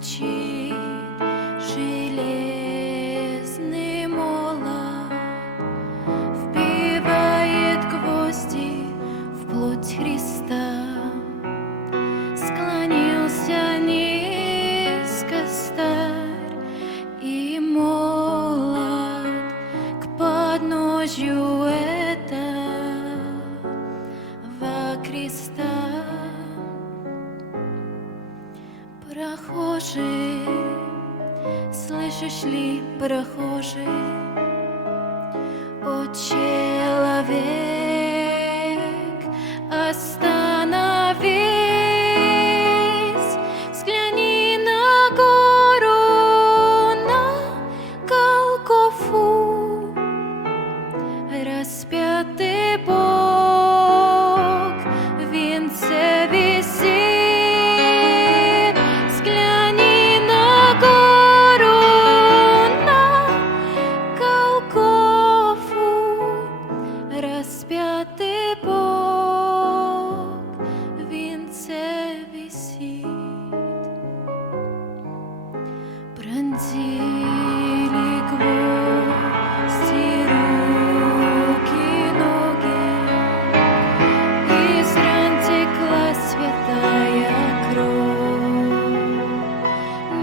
стучит железный молот, вбивает гвозди в плоть Христа. Склонился низко старь и молод к подножью этого креста. Прохожий, слышишь ли, прохожий, о человек, остановись, взгляни на гору, на Голгофу, распятый Бог в венце висит. Распятый Бог в венце висит. Пронзили гвозди руки, ноги, из ран текла святая кровь.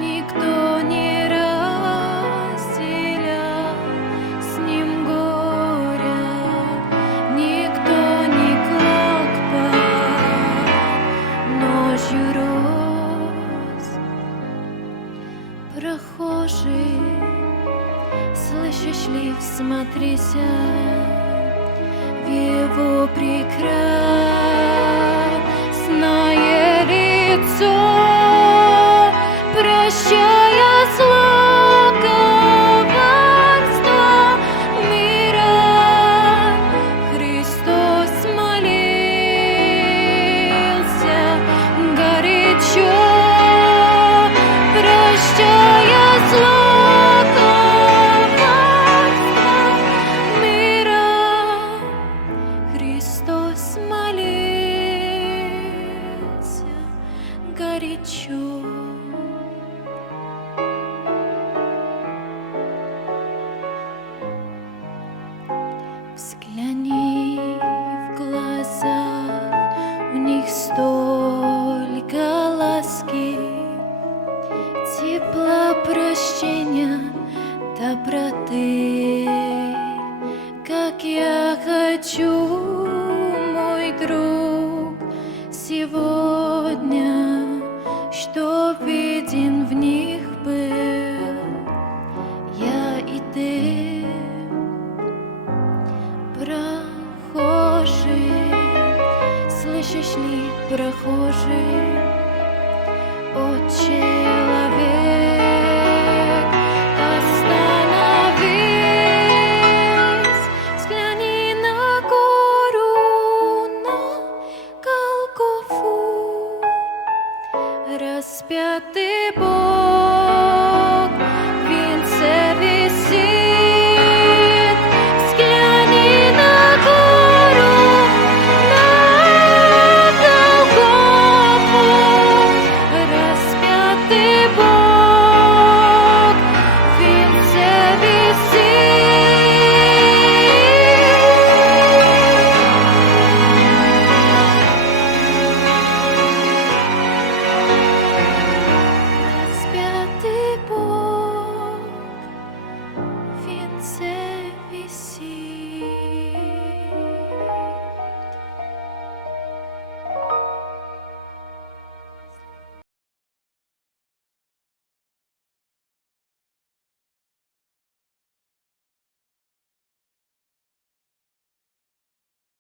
Никто не разделял с ним горя, никто не клал к подножью роз. Прохожий, слышишь ли, всмотрися в его прекрасное лицо, прощая зло, коварство мира. Христос молился горячо, прощая зло, коварство мира. Христос молился горячо. Взгляни в глаза, в них столько ласки, тепла, прощения, доброты. Как я хочу, мой друг, сегодня, чтоб виден в них был я и ты. Прохожий, слышишь ли, прохожий, о человек,